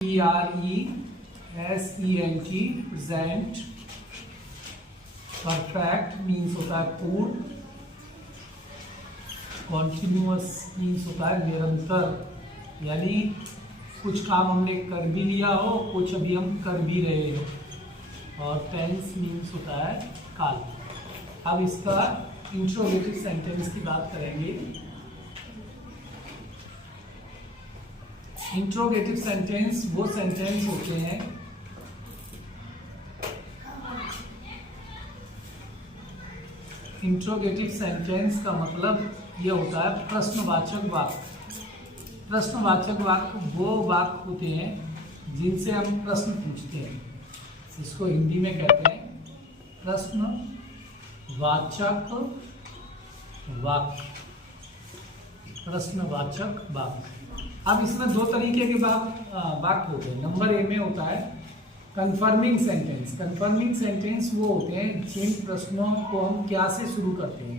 present, present, perfect means होता है पूर्ण, कॉन्टिन्यूअस मीन्स होता है निरंतर, यानी कुछ काम हमने कर भी लिया हो, कुछ अभी हम कर भी रहे हो। और टेंस मीन्स होता है काल। अब इसका इंट्रोगेटिव सेंटेंस की बात करेंगे। इंट्रोगेटिव सेंटेंस वो सेंटेंस होते हैं इंट्रोगेटिव सेंटेंस का मतलब ये होता है प्रश्नवाचक वाक्य। प्रश्नवाचक वाक्य वो वाक्य होते हैं जिनसे हम प्रश्न पूछते हैं, इसको हिंदी में कहते हैं प्रश्नवाचक वाक्य। प्रश्नवाचक वाक्य। अब इसमें दो तरीके के वाक्य होते हैं। नंबर ए में होता है कंफर्मिंग सेंटेंस। कंफर्मिंग सेंटेंस वो होते हैं जिन प्रश्नों को हम क्या से शुरू करते हैं।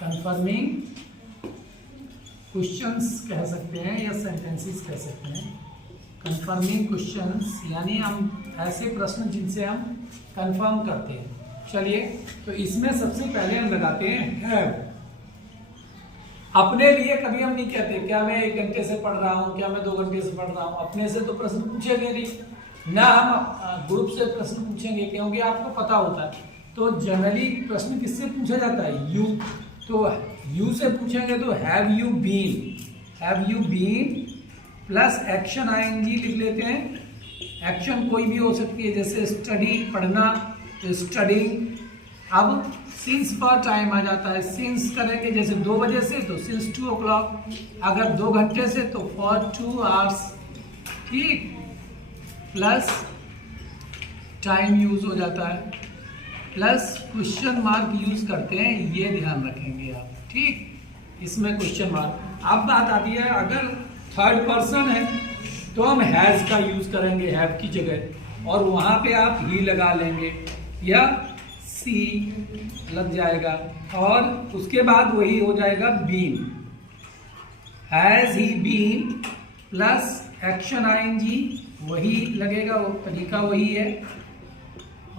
कंफर्मिंग क्वेश्चंस कह सकते हैं या सेंटेंसेस कह सकते हैं। कंफर्मिंग क्वेश्चंस यानी हम ऐसे प्रश्न जिनसे हम कंफर्म करते हैं। चलिए, तो इसमें सबसे पहले हम लगाते हैं हैव। अपने लिए कभी हम नहीं कहते क्या मैं 1 घंटे से पढ़ रहा हूँ, क्या मैं 2 घंटे से पढ़ रहा हूँ। अपने से तो प्रश्न पूछेंगे नहीं, ना हम ग्रुप से प्रश्न पूछेंगे, क्योंकि आपको पता होता है। तो जनरली प्रश्न किससे पूछा जाता है? यू। तो यू से पूछेंगे तो have you been plus action ING लिख लेते हैं। एक्शन कोई भी हो सकती है, जैसे स्टडी पढ़ना, तो स्टडिंग। अब सिंस पर टाइम आ जाता है। सिंस करेंगे जैसे 2 बजे से तो सिंस 2 o'clock, अगर 2 घंटे से तो फॉर 2 hours, ठीक। प्लस टाइम यूज हो जाता है, प्लस क्वेश्चन मार्क यूज करते हैं, ये ध्यान रखेंगे आप, ठीक। इसमें क्वेश्चन मार्क। अब बात आती है अगर थर्ड पर्सन है तो हम हैज का यूज करेंगे हैव की जगह, और वहां पे आप ही लगा लेंगे या सी लग जाएगा, और उसके बाद वही हो जाएगा been. Has he been plus action ING वही लगेगा, वो तरीका वही है।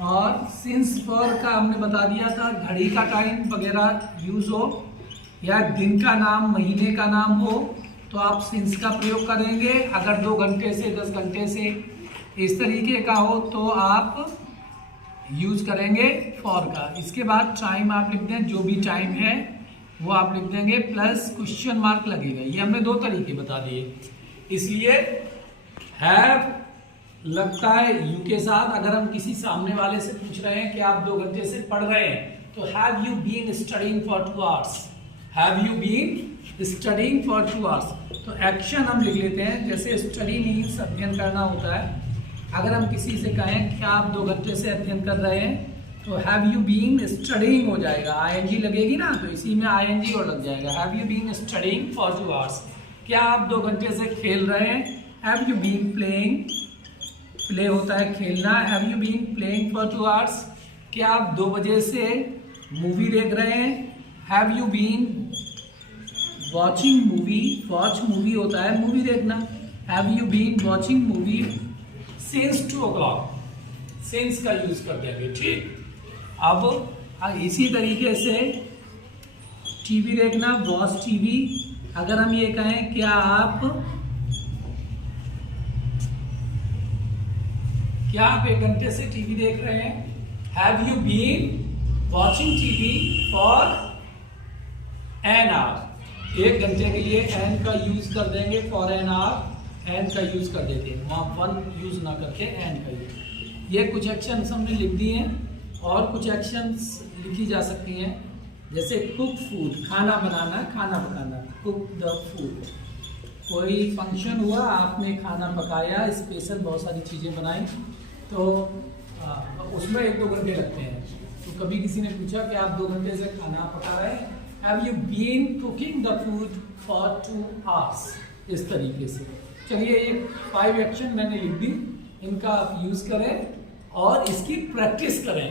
और सिंस पर का हमने बता दिया था, घड़ी का टाइम वगैरह यूज हो या दिन का नाम, महीने का नाम हो तो आप सिंस का प्रयोग करेंगे। अगर 2 घंटे से 10 घंटे से इस तरीके का हो तो आप यूज करेंगे फॉर का। इसके बाद टाइम आप लिख दें, जो भी टाइम है वो आप लिख देंगे, प्लस क्वेश्चन मार्क लगेगा। ये हमने 2 तरीके बता दिए। इसलिए हैव लगता है यू के साथ। अगर हम किसी सामने वाले से पूछ रहे हैं कि आप 2 घंटे से पढ़ रहे हैं तो have you been studying for 2 hours। Have you been studying for 2 hours। तो एक्शन हम लिख लेते हैं, जैसे स्टडी मीन्स अध्ययन करना होता है। अगर हम किसी से कहें क्या आप 2 घंटे से अध्ययन कर रहे हैं तो हैव यू बीन स्टडिंग हो जाएगा, आईएनजी लगेगी ना, तो इसी में आईएनजी और लग जाएगा। Have you been studying for 2 hours। क्या आप 2 घंटे से खेल रहे हैं? Have you been playing, play होता है खेलना। Have you been playing for 2 hours। क्या आप 2 बजे से मूवी देख रहे हैं? Have you been watching movie, watch movie होता है मूवी देखना। Have you been watching movie since 2 o'clock, since का यूज कर देंगे, ठीक। अब इसी तरीके से टीवी देखना, वॉच टीवी। अगर हम ये कहें क्या आप 1 घंटे से टीवी देख रहे हैं? Have you been watching TV for an hour. 1 घंटे के लिए एन का यूज कर देंगे, फॉर एन आवर एन का यूज कर देते हैं, वहाँ 1 यूज ना करके एन का यूज। ये कुछ एक्शंस हमने लिख दिए हैं, और कुछ एक्शंस लिखी जा सकती हैं, जैसे कुक फूड, खाना बनाना, खाना पकाना, कुक द फूड। कोई फंक्शन हुआ, आपने खाना पकाया, स्पेशल बहुत सारी चीज़ें बनाई, तो उसमें 1-2 घंटे लगते हैं। तो कभी किसी ने पूछा कि आप 2 घंटे से खाना पका रहे हैं, have you been cooking the food for 2 hours, इस तरीके से। चलिए, ये 5 एक्शन मैंने लिख दी, इनका आप यूज करें और इसकी प्रैक्टिस करें।